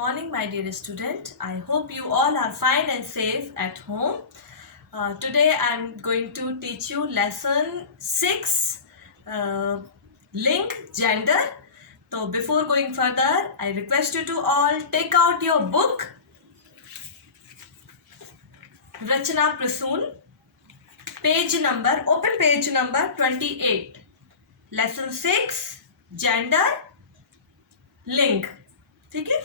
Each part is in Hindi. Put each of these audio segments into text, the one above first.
morning, my dear student. I hope you all are fine and safe at home. Today I am going to teach you lesson 6, link gender. So before going further, I request you to all take out your book, Rachana Prasoon, open page number 28. Lesson 6, gender, लिंग. ठीक है,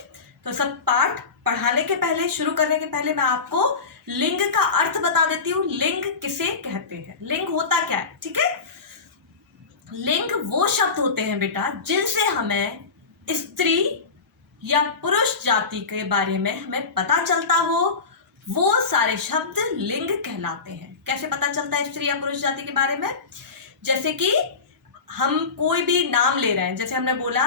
तो सब पाठ पढ़ाने के पहले, शुरू करने के पहले मैं आपको लिंग का अर्थ बता देती हूँ. लिंग किसे कहते हैं, लिंग होता क्या है. ठीक है, लिंग वो शब्द होते हैं बेटा जिनसे हमें स्त्री या पुरुष जाति के बारे में हमें पता चलता हो, वो सारे शब्द लिंग कहलाते हैं. कैसे पता चलता है स्त्री या पुरुष जाति के बारे में? जैसे कि हम कोई भी नाम ले रहे हैं, जैसे हमने बोला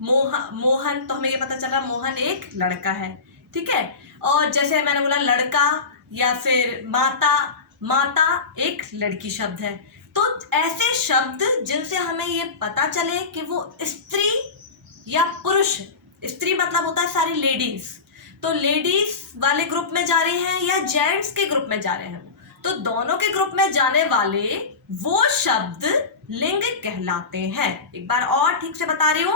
मोहन, तो हमें ये पता चला मोहन एक लड़का है. ठीक है, और जैसे मैंने बोला लड़का या फिर माता एक लड़की शब्द है. तो ऐसे शब्द जिनसे हमें ये पता चले कि वो स्त्री या पुरुष, स्त्री मतलब होता है सारी लेडीज, तो लेडीज वाले ग्रुप में जा रहे हैं या जेंट्स के ग्रुप में जा रहे हैं, तो दोनों के ग्रुप में जाने वाले वो शब्द लिंग कहलाते हैं. एक बार और ठीक से बता रही हूं,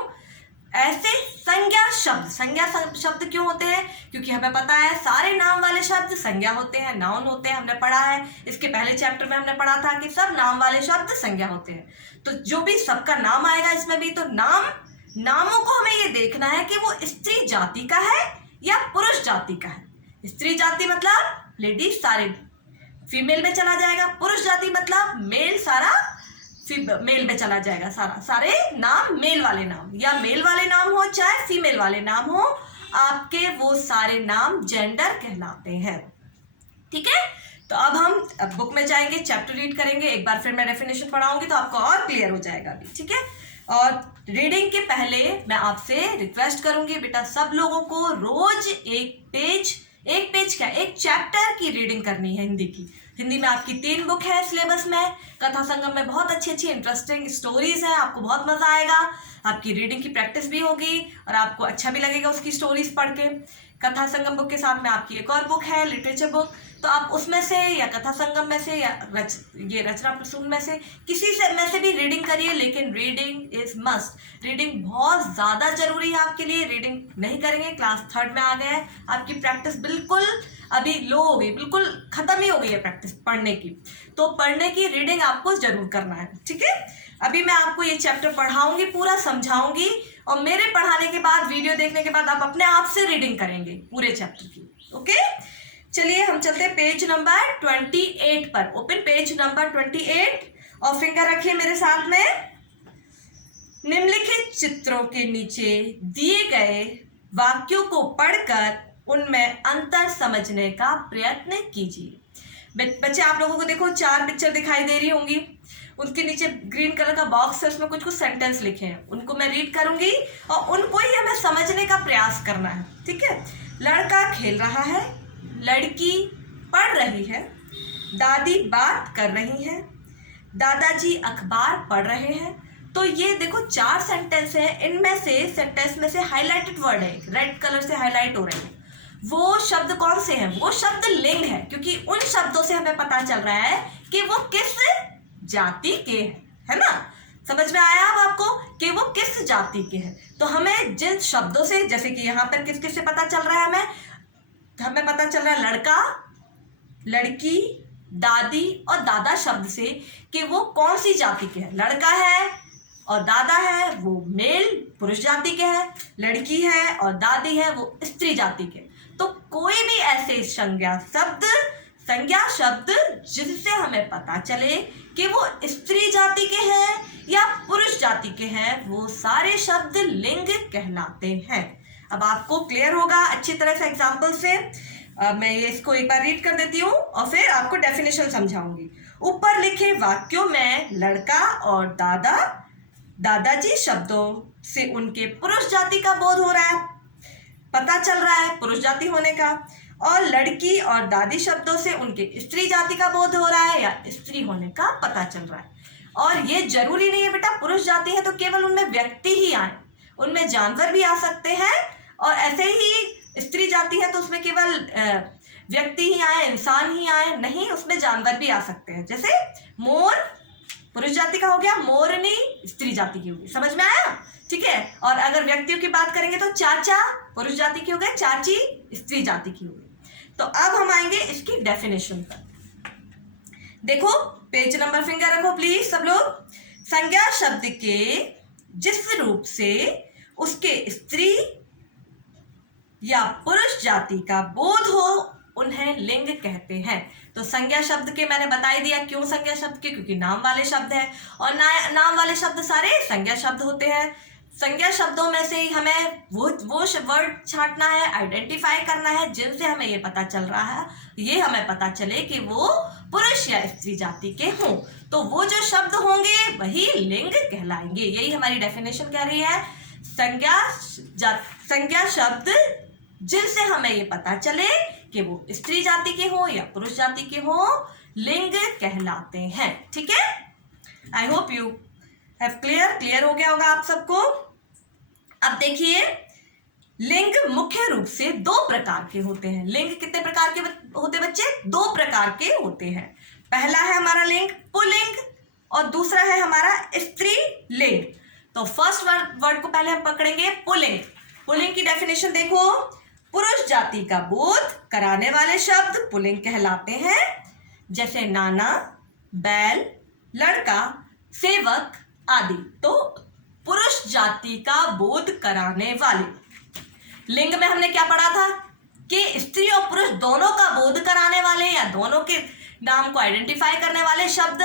ऐसे संज्ञा शब्द क्यों होते हैं? क्योंकि हमें पता है सारे नाम वाले शब्द संज्ञा होते हैं, नाउन होते हैं. हमने पढ़ा है, इसके पहले चैप्टर में हमने पढ़ा था कि सब नाम वाले शब्द संज्ञा होते हैं. तो जो भी सबका नाम आएगा इसमें भी, तो नामों को हमें ये देखना है कि वो स्त्री जाति का है या पुरुष जाति का है. स्त्री जाति मतलब लेडीज सारे फीमेल में चला जाएगा, पुरुष जाति मतलब मेल सारा मेल में चला जाएगा. सारे नाम मेल वाले नाम, या मेल वाले नाम हो चाहे फीमेल वाले नाम हो, आपके वो सारे नाम जेंडर कहलाते हैं. ठीक है, तो अब हम बुक में जाएंगे, चैप्टर रीड करेंगे. एक बार फिर मैं डेफिनेशन पढ़ाऊंगी तो आपको और क्लियर हो जाएगा अभी. ठीक है, और रीडिंग के पहले मैं आपसे रिक्वेस्ट करूंगी बेटा, सब लोगों को रोज एक चैप्टर की रीडिंग करनी है हिंदी की. हिंदी में आपकी 3 बुक है सिलेबस में. कथा संगम में बहुत अच्छी इंटरेस्टिंग स्टोरीज हैं, आपको बहुत मजा आएगा. आपकी रीडिंग की प्रैक्टिस भी होगी और आपको अच्छा भी लगेगा उसकी स्टोरीज पढ़ के. कथा संगम बुक के साथ में आपकी एक और बुक है लिटरेचर बुक, तो आप उसमें से या कथा संगम में से या ये रचना प्रसून में से किसी से में से भी रीडिंग करिए, लेकिन रीडिंग इज मस्ट. रीडिंग बहुत ज़्यादा जरूरी है आपके लिए. रीडिंग नहीं करेंगे, क्लास 3rd में आ गए हैं, आपकी प्रैक्टिस बिल्कुल अभी लो हो गई, बिल्कुल खत्म ही हो गई है प्रैक्टिस पढ़ने की. तो पढ़ने की रीडिंग आपको जरूर करना है. ठीक है, अभी मैं आपको ये चैप्टर पढ़ाऊंगी, पूरा समझाऊंगी, और मेरे पढ़ाने के बाद, वीडियो देखने के बाद आप अपने आप से रीडिंग करेंगे पूरे चैप्टर की. ओके, चलिए हम चलते हैं पेज नंबर 28 पर. ओपन पेज नंबर 28 और फिंगर रखिए मेरे साथ में. निम्नलिखित चित्रों के नीचे दिए गए वाक्यों को पढ़कर उनमें अंतर समझने का प्रयत्न कीजिए. बच्चे आप लोगों को देखो 4 पिक्चर दिखाई दे रही होंगी, उसके नीचे ग्रीन कलर का बॉक्स है, उसमें कुछ सेंटेंस लिखे हैं. उनको मैं रीड करूंगी और उनको ही हमें समझने का प्रयास करना है. ठीक है, लड़का खेल रहा है, लड़की पढ़ रही है, दादी बात कर रही है, दादाजी अखबार पढ़ रहे हैं. तो ये देखो 4 सेंटेंस है, इनमें से सेंटेंस में से हाईलाइटेड वर्ड है, रेड कलर से हाईलाइट हो रहे हैं. वो शब्द कौन से हैं? वो शब्द लिंग है, क्योंकि उन शब्दों से हमें पता चल रहा है कि वो किस जाति के हैं. है ना, समझ में आया अब आपको कि वो किस जाति के हैं? तो हमें जिन शब्दों से, जैसे कि यहाँ पर किस से पता चल रहा है, हमें पता चल रहा है लड़का, लड़की, दादी और दादा शब्द से कि वो कौन सी जाति के हैं. लड़का है और दादा है वो मेल पुरुष जाति के हैं, लड़की है और दादी है वो स्त्री जाति के. तो कोई भी ऐसे संज्ञा शब्द जिससे हमें पता चले कि वो स्त्री जाति के हैं या पुरुष जाति के हैं, वो सारे शब्द लिंग कहलाते हैं. अब आपको क्लियर होगा अच्छी तरह से एग्जाम्पल से. मैं ये इसको एक बार रीड कर देती हूँ और फिर आपको डेफिनेशन समझाऊंगी. ऊपर लिखे वाक्यों में लड़का और दादाजी शब्दों से उनके पुरुष जाति का बोध हो रहा है, पता चल रहा है पुरुष जाति होने का, और लड़की और दादी शब्दों से उनके स्त्री जाति का बोध हो रहा है या स्त्री होने का पता चल रहा है. और ये जरूरी नहीं है बेटा पुरुष जाति है तो केवल उनमें व्यक्ति ही आए, उनमें जानवर भी आ सकते हैं, और ऐसे ही है तो उसमें केवल व्यक्ति ही आए, इंसान ही आए, नहीं, उसमें जानवर भी आ सकते हैं। जैसे मोर पुरुष जाति का हो गया, मोरनी स्त्री जाति की होगी। समझ में आया? ठीक है। और अगर व्यक्तियों की बात करेंगे तो चाचा पुरुष जाति की हो गए, चाची स्त्री जाति की होगी। तो अब हम आएंगे इसकी डेफिनेशन पर। देखो पेज नंबर फिंगर रखो प्लीज सब लोग। संज्ञा शब्द के जिस रूप से उसके स्त्री या पुरुष जाति का बोध हो उन्हें लिंग कहते हैं। तो संज्ञा शब्द के मैंने बता ही दिया, क्यों संज्ञा शब्द के, क्योंकि नाम वाले शब्द है, और नाम वाले शब्द सारे संज्ञा शब्द होते हैं। संज्ञा शब्दों में से ही हमें वो वर्ड छांटना है, आइडेंटिफाई करना है, जिनसे हमें ये पता चल रहा है, ये हमें पता चले कि वो पुरुष या स्त्री जाति के हों। तो वो जो शब्द होंगे वही लिंग कहलाएंगे। यही हमारी डेफिनेशन कह रही है। संज्ञा शब्द जिनसे हमें ये पता चले कि वो स्त्री जाति के हो या पुरुष जाति के हो, लिंग कहलाते हैं। ठीक है, I hope you have clear हो गया होगा आप सबको। अब देखिए, लिंग मुख्य रूप से दो प्रकार के होते हैं। लिंग कितने प्रकार के होते हैं बच्चे? दो प्रकार के होते हैं। पहला है हमारा लिंग पुल्लिंग और दूसरा है हमारा स्त्रीलिंग। तो फर्स्ट वर्ड को पहले हम पकड़ेंगे, पुल्लिंग। पुल्लिंग की डेफिनेशन देखो, पुरुष जाति का बोध कराने वाले शब्द पुल्लिंग कहलाते हैं। जैसे नाना, बैल, लड़का, सेवक आदि। तो पुरुष जाति का बोध कराने वाले। लिंग में हमने क्या पढ़ा था कि स्त्री और पुरुष दोनों का बोध कराने वाले या दोनों के नाम को आइडेंटिफाई करने वाले शब्द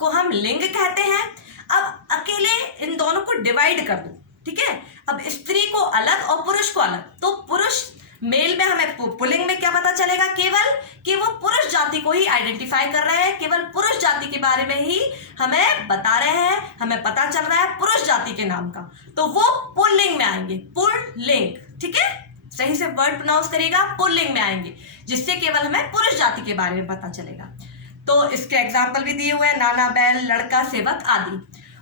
को हम लिंग कहते हैं। अब अकेले इन दोनों को डिवाइड कर दो, ठीक है। अब स्त्री को अलग और पुरुष को अलग। तो पुरुष मेल में हमें पुल्लिंग में क्या पता चलेगा? केवल कि वो पुरुष जाति को ही आइडेंटिफाई कर रहे हैं, केवल पुरुष जाति के बारे में ही हमें बता रहे हैं, हमें पता चल रहा है पुरुष जाति के नाम का। तो वो पुल्लिंग में आएंगे, पुल्लिंग। ठीक है, सही से वर्ड प्रोनाउंस करिएगा, पुल्लिंग में आएंगे, जिससे केवल हमें पुरुष जाति के बारे में पता चलेगा। तो इसके एग्जाम्पल भी दिए हुए हैं, नाना, बैल, लड़का, सेवक आदि।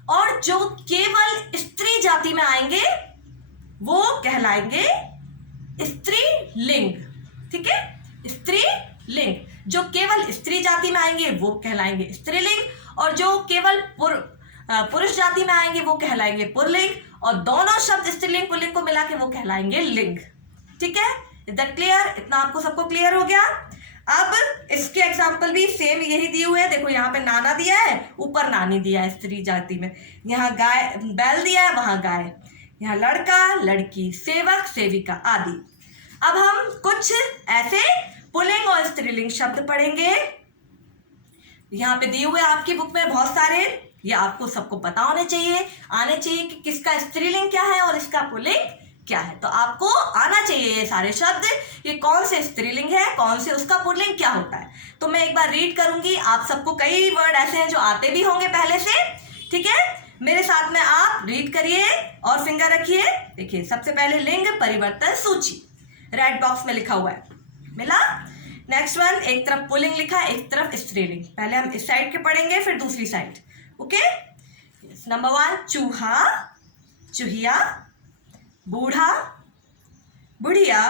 और जो केवल स्त्री जाति में आएंगे वो कहलाएंगे स्त्रीलिंग। ठीक है, स्त्रीलिंग। जो केवल स्त्री जाति में आएंगे वो कहलाएंगे स्त्रीलिंग, और जो केवल पुरुष जाति में आएंगे वो कहलाएंगे पुल्लिंग, और दोनों शब्द स्त्रीलिंग पुल्लिंग को मिला के वो कहलाएंगे लिंग। ठीक है, इज दैट क्लियर? इतना आपको सबको क्लियर हो गया? अब इसके एग्जाम्पल भी सेम यही दिए हुए हैं। देखो यहाँ पे नाना दिया है, ऊपर नानी दिया है स्त्री जाति में, यहाँ गाय, बैल दिया है, वहां गाय, यहाँ लड़का, लड़की, सेवक, सेविका आदि। अब हम कुछ ऐसे पुल्लिंग और स्त्रीलिंग शब्द पढ़ेंगे। यहाँ पे दिए हुए आपकी बुक में बहुत सारे, ये आपको सबको पता होने चाहिए, आने चाहिए कि किसका स्त्रीलिंग क्या है और इसका पुल्लिंग क्या है। तो आपको आना चाहिए ये सारे शब्द, ये कौन से स्त्रीलिंग है, कौन से उसका पुल्लिंग क्या होता है। तो मैं एक बार रीड करूंगी, आप सबको कई वर्ड ऐसे हैं जो आते भी होंगे पहले से। ठीक है, मेरे साथ में आप रीड करिए और फिंगर रखिए। देखिए, सबसे पहले लिंग परिवर्तन सूची, रेड बॉक्स में लिखा हुआ है, मिला। नेक्स्ट वन, एक तरफ पुल्लिंग लिखा है, एक तरफ स्त्रीलिंग। पहले हम इस साइड के पढ़ेंगे, फिर दूसरी साइड। ओके, नंबर 1, चूहा, चूहिया, बूढ़ा, बुढ़िया,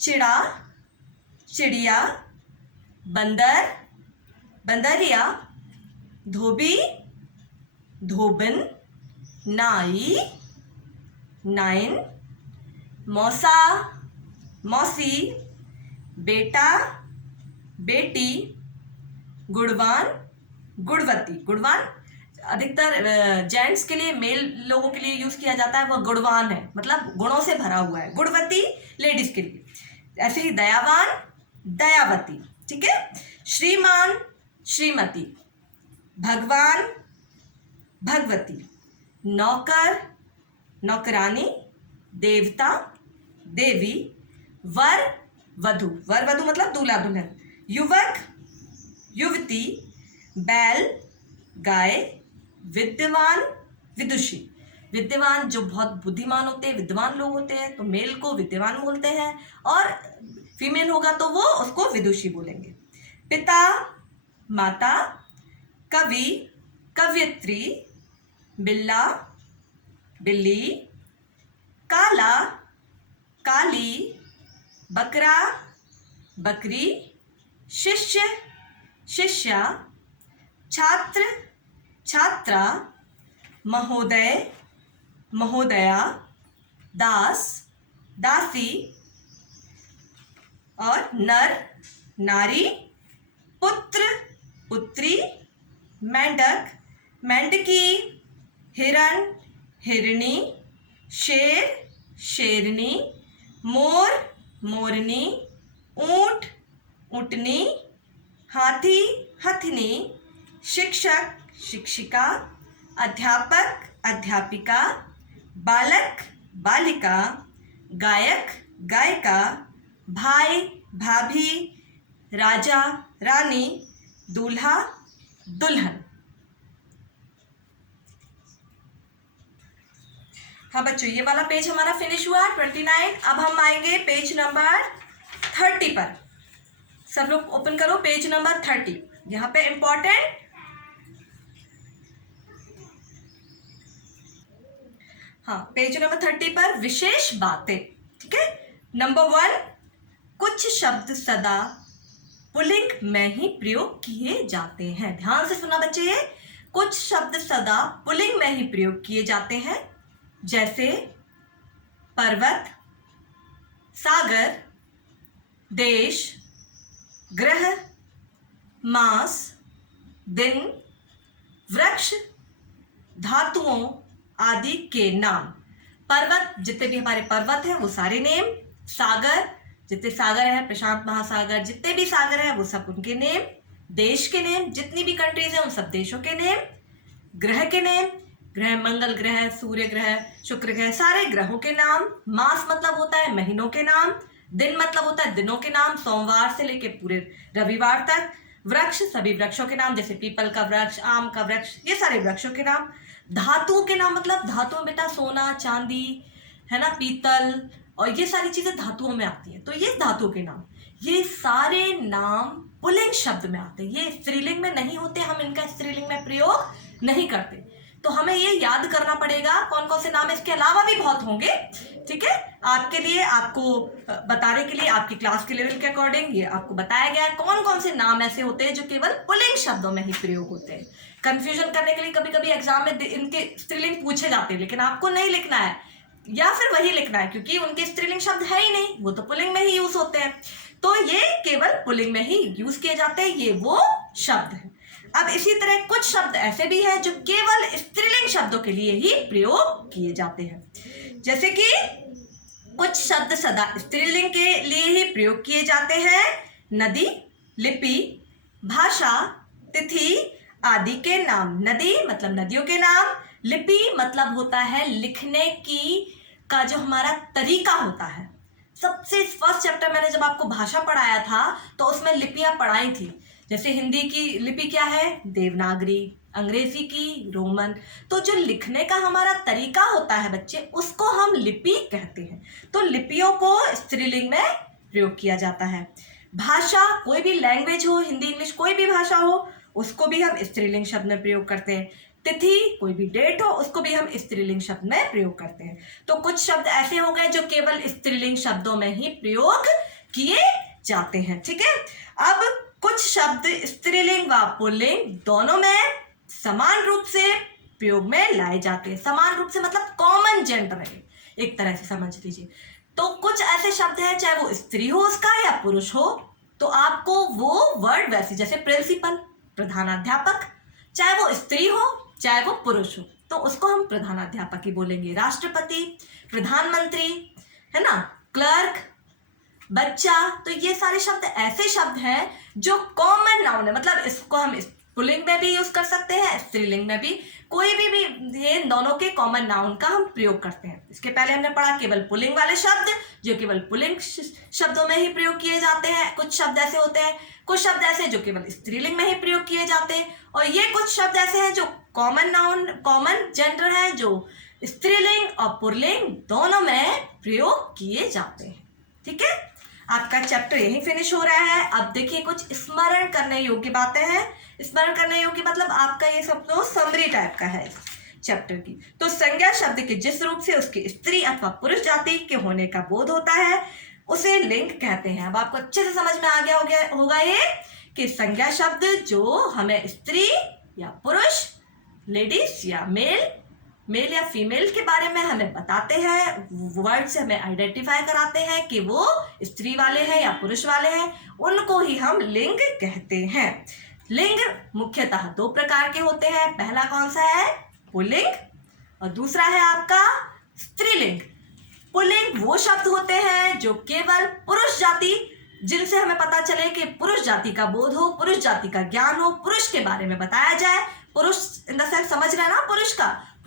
चिड़ा, चिड़िया, बंदर, बंदरिया, धोबी, धोबिन, नाई, नाइन, मौसा, मौसी, बेटा, बेटी, गुणवान, गुणवती। गुणवान अधिकतर जेंट्स के लिए, मेल लोगों के लिए यूज किया जाता है, वह गुणवान है, मतलब गुणों से भरा हुआ है। गुणवती लेडीज के लिए। ऐसे ही दयावान, दयावती। ठीक है, श्रीमान, श्रीमती, भगवान, भगवती, नौकर, नौकरानी, देवता, देवी, वर, वधु। वर वधु मतलब दूल्हा दुल्हन, युवक, युवती, बैल, गाय, विद्वान, विदुषी। विद्वान जो बहुत बुद्धिमान होते हैं, विद्वान लोग होते हैं, तो मेल को विद्वान बोलते हैं, और फीमेल होगा तो वो उसको विदुषी बोलेंगे। पिता, माता, कवि, कवयित्री, बिल्ला, बिल्ली, काला, काली, बकरा, बकरी, शिष्य, शिष्या, छात्र, छात्रा, महोदय, महोदया, दास, दासी और नर, नारी, पुत्र, पुत्री, मेंढक, मेंढकी, हिरण, हिरनी, शेर, शेरनी, मोर, मोरनी, ऊंट, ऊंटनी, हाथी, हथनी, शिक्षक, शिक्षिका, अध्यापक, अध्यापिका, बालक, बालिका, गायक, गायिका, भाई, भाभी, राजा, रानी, दूल्हा, दुल्हन। हाँ बच्चों, ये वाला पेज हमारा फिनिश हुआ 29। अब हम आएंगे पेज नंबर 30 पर। सब लोग ओपन करो पेज नंबर 30। यहाँ पे इंपॉर्टेंट पेज नंबर 30 पर विशेष बातें। ठीक है। नंबर 1, कुछ शब्द सदा पुल्लिंग में ही प्रयोग किए जाते हैं। ध्यान से सुना बच्चे, ये कुछ शब्द सदा पुल्लिंग में ही प्रयोग किए जाते हैं, जैसे पर्वत, सागर, देश, ग्रह, मास, दिन, वृक्ष, धातुओं आदि के नाम। पर्वत, जितने भी हमारे पर्वत हैं वो सारे नेम। सागर, जितने सागर है, प्रशांत महासागर, जितने भी सागर है वो सब उनके नेम। देश के नेम, जितनी भी कंट्रीज हैं उन सब देशों के नेम। ग्रह के नेम, ग्रह मंगल ग्रह, सूर्य ग्रह, शुक्र ग्रह, सारे ग्रहों के नाम। मास मतलब होता है महीनों के नाम। दिन मतलब होता है दिनों के नाम, सोमवार से लेके पूरे रविवार तक। वृक्ष, सभी वृक्षों के नाम, जैसे पीपल का वृक्ष, आम का वृक्ष, ये सारे वृक्षों के नाम। धातुओं के नाम, मतलब धातुओं में बेटा सोना, चांदी है ना, पीतल, और ये सारी चीजें धातुओं में आती हैं। तो ये धातुओं के नाम, ये सारे नाम पुल्लिंग शब्द में आते हैं। ये स्त्रीलिंग में नहीं होते, हम इनका स्त्रीलिंग में प्रयोग नहीं करते। तो हमें ये याद करना पड़ेगा कौन कौन से नाम है। इसके अलावा भी बहुत होंगे। ठीक है, आपके लिए, आपको बताने के लिए, आपकी क्लास के लेवल के अकॉर्डिंग ये आपको बताया गया है कौन कौन से नाम ऐसे होते हैं जो केवल पुल्लिंग शब्दों में ही प्रयोग होते हैं। कंफ्यूजन करने के लिए कभी कभी एग्जाम में इनके स्त्रीलिंग पूछे जाते हैं, लेकिन आपको नहीं लिखना है या फिर वही लिखना है, क्योंकि उनके स्त्रीलिंग शब्द है ही नहीं, वो तो पुल्लिंग में ही यूज होते हैं। तो ये केवल पुल्लिंग में ही यूज किए जाते हैं, ये वो शब्द है। अब इसी तरह कुछ शब्द ऐसे भी हैं जो केवल स्त्रीलिंग शब्दों के लिए ही प्रयोग किए जाते हैं। जैसे कि कुछ शब्द सदा स्त्रीलिंग के लिए ही प्रयोग किए जाते हैं। नदी, लिपि, भाषा, तिथि आदि के नाम। नदी मतलब नदियों के नाम। लिपि मतलब होता है लिखने की का जो हमारा तरीका होता है। सबसे फर्स्ट चैप्टर मैंने जब आपको भाषा पढ़ाया था तो उसमें लिपियां पढ़ाई थी। जैसे हिंदी की लिपि क्या है, देवनागरी, अंग्रेजी की रोमन। तो जो लिखने का हमारा तरीका होता है बच्चे, उसको हम लिपि कहते हैं। तो लिपियों को स्त्रीलिंग में प्रयोग किया जाता है। भाषा, कोई भी लैंग्वेज हो, हिंदी इंग्लिश कोई भी भाषा हो, उसको भी हम स्त्रीलिंग शब्द में प्रयोग करते हैं। तिथि, कोई भी डेट हो, उसको भी हम स्त्रीलिंग शब्द में प्रयोग करते हैं। तो कुछ शब्द ऐसे हो गए जो केवल स्त्रीलिंग शब्दों में ही प्रयोग किए जाते हैं। ठीक है। अब कुछ शब्द स्त्रीलिंग व पुल्लिंग दोनों में समान रूप से प्रयोग में लाए जाते हैं। समान रूप से मतलब कॉमन जेंडर है, एक तरह से समझ लीजिए। तो कुछ ऐसे शब्द हैं, चाहे वो स्त्री हो उसका या पुरुष हो, तो आपको वो वर्ड वैसे, जैसे प्रिंसिपल, प्रधानाध्यापक, चाहे वो स्त्री हो चाहे वो पुरुष हो, तो उसको हम प्रधानाध्यापक ही बोलेंगे। राष्ट्रपति, प्रधानमंत्री, है ना, क्लर्क, बच्चा, तो ये सारे शब्द ऐसे शब्द हैं जो कॉमन नाउन है। मतलब इसको हम पुल्लिंग में भी यूज कर सकते हैं, स्त्रीलिंग में भी। कोई भी ये दोनों के कॉमन नाउन का हम प्रयोग करते हैं। इसके पहले हमने पढ़ा केवल पुल्लिंग वाले शब्द जो केवल पुल्लिंग शब्दों में ही प्रयोग किए जाते हैं। कुछ शब्द ऐसे होते हैं, कुछ शब्द ऐसे जो केवल स्त्रीलिंग में ही प्रयोग किए जाते हैं, और ये कुछ शब्द ऐसे हैं जो कॉमन नाउन, कॉमन जेंडर है, जो स्त्रीलिंग और पुल्लिंग दोनों में प्रयोग किए जाते हैं। ठीक है, आपका चैप्टर यही फिनिश हो रहा है। अब देखिए कुछ स्मरण करने योग्य बातें हैं। स्मरण करने योग्य मतलब आपका ये सब तो समरी टाइप का है चैप्टर की। तो संज्ञा शब्द के जिस रूप से उसकी स्त्री अथवा पुरुष जाति के होने का बोध होता है, उसे लिंग कहते हैं। अब आपको अच्छे से समझ में आ गया होगा ये कि संज्ञा शब्द जो हमें स्त्री या पुरुष, लेडीज या मेल या फीमेल के बारे में हमें बताते हैं, वर्ड से हमें आइडेंटिफाई कराते हैं कि वो स्त्री वाले हैं या पुरुष वाले हैं, उनको ही हम लिंग कहते हैं। लिंग मुख्यतः 2 प्रकार के होते हैं। पहला कौन सा है? पुल्लिंग, और दूसरा है आपका स्त्रीलिंग। पुल्लिंग वो शब्द होते हैं जो केवल पुरुष जाति, जिनसे हमें पता चले कि पुरुष जाति का बोध हो, पुरुष जाति का ज्ञान हो, पुरुष के बारे में बताया जाए। पुरुष इन द सेंस समझ रहे हैं ना,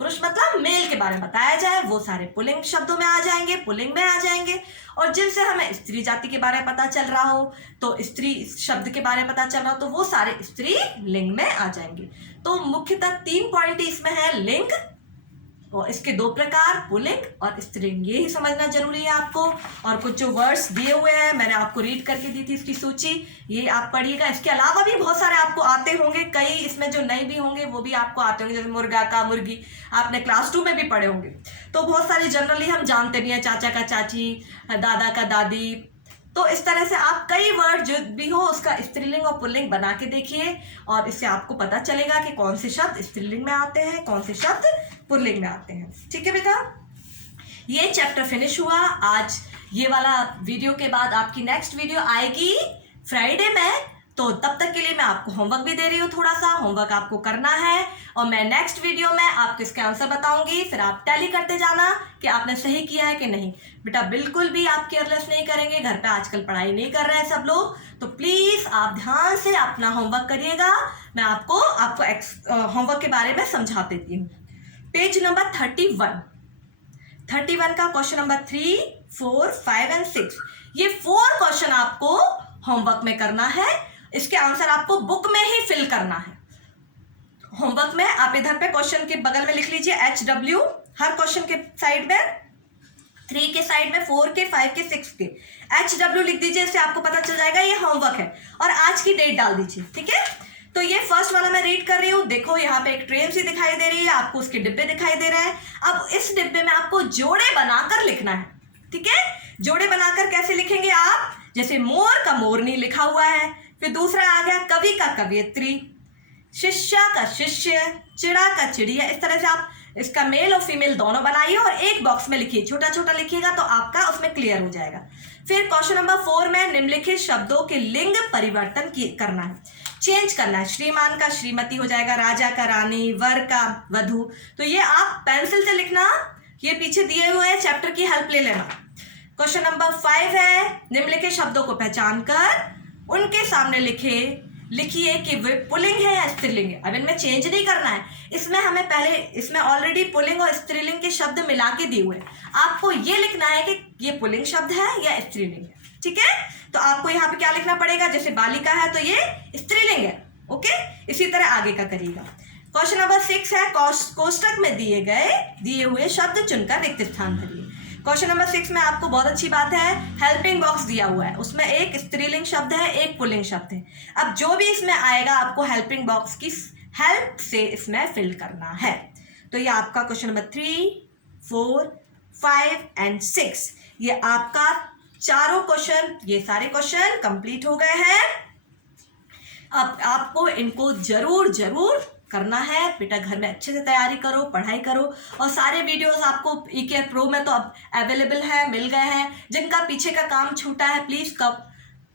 पुरुष मतलब मेल के बारे में बताया जाए, वो सारे पुल्लिंग शब्दों में आ जाएंगे, पुल्लिंग में आ जाएंगे। और जिनसे हमें स्त्री जाति के बारे में पता चल रहा हो, तो स्त्री शब्द के बारे में पता चल रहा हो, तो वो सारे स्त्री लिंग में आ जाएंगे। तो मुख्यतः 3 पॉइंट इसमें है, लिंग और इसके 2 प्रकार, पुल्लिंग और स्त्रीलिंग, ये ही समझना जरूरी है आपको। और कुछ जो वर्ड्स दिए हुए हैं मैंने आपको रीड करके दी थी इसकी सूची, ये आप पढ़िएगा। इसके अलावा भी बहुत सारे आपको आते होंगे, कई इसमें जो नए भी होंगे वो भी आपको आते होंगे, जैसे मुर्गा का मुर्गी आपने क्लास 2 में भी पढ़े होंगे। तो बहुत सारे जनरली हम जानते भी हैं, चाचा का चाची, दादा का दादी। तो इस तरह से आप कई वर्ड जो भी हो उसका स्त्रीलिंग और पुल्लिंग बना के देखिए, और इससे आपको पता चलेगा कि कौन से शब्द स्त्रीलिंग में आते हैं, कौन से शब्द पुल्लिंग में आते हैं। ठीक है बेटा, ये चैप्टर फिनिश हुआ। आज ये वाला वीडियो के बाद आपकी नेक्स्ट वीडियो आएगी फ्राइडे में, तो तब तक के लिए मैं आपको होमवर्क भी दे रही हूँ, थोड़ा सा होमवर्क आपको करना है, और मैं नेक्स्ट वीडियो में आपको इसके आंसर बताऊंगी। फिर आप टैली करते जाना कि आपने सही किया है कि नहीं। बेटा बिल्कुल भी आप केयरलेस नहीं करेंगे, घर पे आजकल पढ़ाई नहीं कर रहे हैं सब लोग, तो प्लीज आप ध्यान से अपना होमवर्क करिएगा। मैं आपको होमवर्क के बारे में समझा देती हूँ। पेज नंबर 31 का क्वेश्चन नंबर 3, 4, 5 एंड 6, ये 4 क्वेश्चन आपको होमवर्क में करना है। इसके आंसर आपको बुक में ही फिल करना है। होमवर्क में आप इधर पे क्वेश्चन के बगल में लिख लीजिए HW, हर क्वेश्चन के साइड में, 3 के साइड में, 4 के, 5 के, 6 के HW लिख दीजिए, इससे आपको पता चल जाएगा ये होमवर्क है। और आज की डेट डाल दीजिए, ठीक है। तो ये फर्स्ट वाला मैं रीड कर रही हूँ। देखो यहाँ पे एक ट्रेन सी दिखाई दे रही है, आपको उसके डिब्बे दिखाई दे रहे हैं। अब इस डिब्बे में आपको जोड़े बनाकर लिखना है, ठीक है। जोड़े बनाकर कैसे लिखेंगे आप? जैसे मोर का मोरनी लिखा हुआ है, फिर दूसरा आ गया कवि का कवियत्री, शिष्या का शिष्य, चिड़ा का चिड़िया। इस तरह से आप इसका मेल और फीमेल दोनों बनाइए और एक बॉक्स में लिखिए, छोटा छोटा लिखिएगा तो आपका उसमें क्लियर हो जाएगा। फिर क्वेश्चन नंबर 4 में निम्नलिखित शब्दों के लिंग परिवर्तन करना है, चेंज करना है। श्रीमान का श्रीमती हो जाएगा, राजा का रानी, वर का वधु। तो ये आप पेंसिल से लिखना, ये पीछे दिए हुए हैं, चैप्टर की हेल्प ले लेना। क्वेश्चन नंबर 5 है, निम्नलिखित शब्दों को पहचान कर उनके सामने लिखिए कि वे पुल्लिंग है या स्त्रीलिंग है। अब इनमें चेंज नहीं करना है, इसमें हमें पहले, इसमें ऑलरेडी पुल्लिंग और स्त्रीलिंग के शब्द मिला के दिए हुए हैं। आपको ये लिखना है कि ये पुल्लिंग शब्द है या स्त्रीलिंग है, ठीक है। तो आपको यहाँ पे क्या लिखना पड़ेगा? जैसे बालिका है तो ये स्त्रीलिंग है, ओके। इसी तरह आगे का करिएगा। क्वेश्चन नंबर 6 है, कोष्टक में दिए हुए शब्द चुनकर रिक्त स्थान भरिए। क्वेश्चन नंबर 6 में आपको बहुत अच्छी बात है, हेल्पिंग बॉक्स दिया हुआ है, उसमें एक स्त्रीलिंग शब्द है, एक पुल्लिंग शब्द है। अब जो भी इसमें आएगा आपको हेल्पिंग बॉक्स की हेल्प से इसमें फिल करना है। तो ये आपका क्वेश्चन नंबर 3, 4, 5 एंड 6, ये आपका चारों क्वेश्चन, ये सारे क्वेश्चन कंप्लीट हो गए हैं। अब आपको इनको जरूर करना है बेटा, घर में अच्छे से तैयारी करो, पढ़ाई करो। और सारे वीडियोस आपको eCare Pro में तो अब अवेलेबल है, मिल गए हैं। जिनका पीछे का काम छूटा है प्लीज़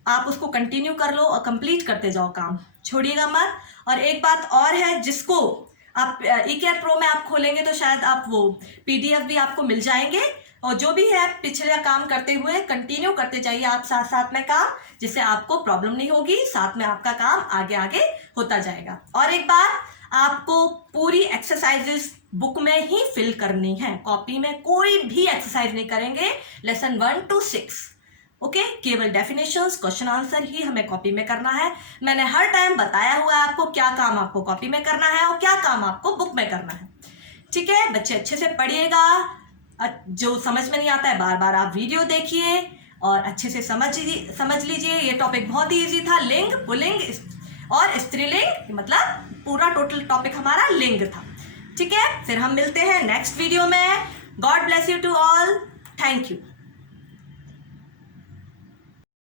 आप उसको कंटिन्यू कर लो और कंप्लीट करते जाओ, काम छोड़िएगा मत। और एक बात और है, जिसको आप eCare Pro में आप खोलेंगे तो शायद आप वो PDF भी आपको मिल जाएंगे। और जो भी है पिछले काम करते हुए कंटिन्यू करते जाइए आप साथ में काम, जिससे आपको प्रॉब्लम नहीं होगी, साथ में आपका काम आगे होता जाएगा। और एक बार आपको पूरी एक्सरसाइजेस बुक में ही फिल करनी है, कॉपी में कोई भी एक्सरसाइज नहीं करेंगे, लेसन 1 to 6, ओके। केवल डेफिनेशंस, क्वेश्चन आंसर ही हमें कॉपी में करना है। मैंने हर टाइम बताया हुआ है आपको क्या काम आपको कॉपी में करना है और क्या काम आपको बुक में करना है, ठीक है। बच्चे अच्छे से पढ़िएगा, जो समझ में नहीं आता है बार बार आप वीडियो देखिए और अच्छे से समझ लीजिए। ये टॉपिक बहुत ही ईजी था, लिंग, पुल्लिंग और स्त्रीलिंग, मतलब पूरा टोटल टॉपिक हमारा लिंग था, ठीक है। फिर हम मिलते हैं नेक्स्ट वीडियो में। God bless you to all, thank you.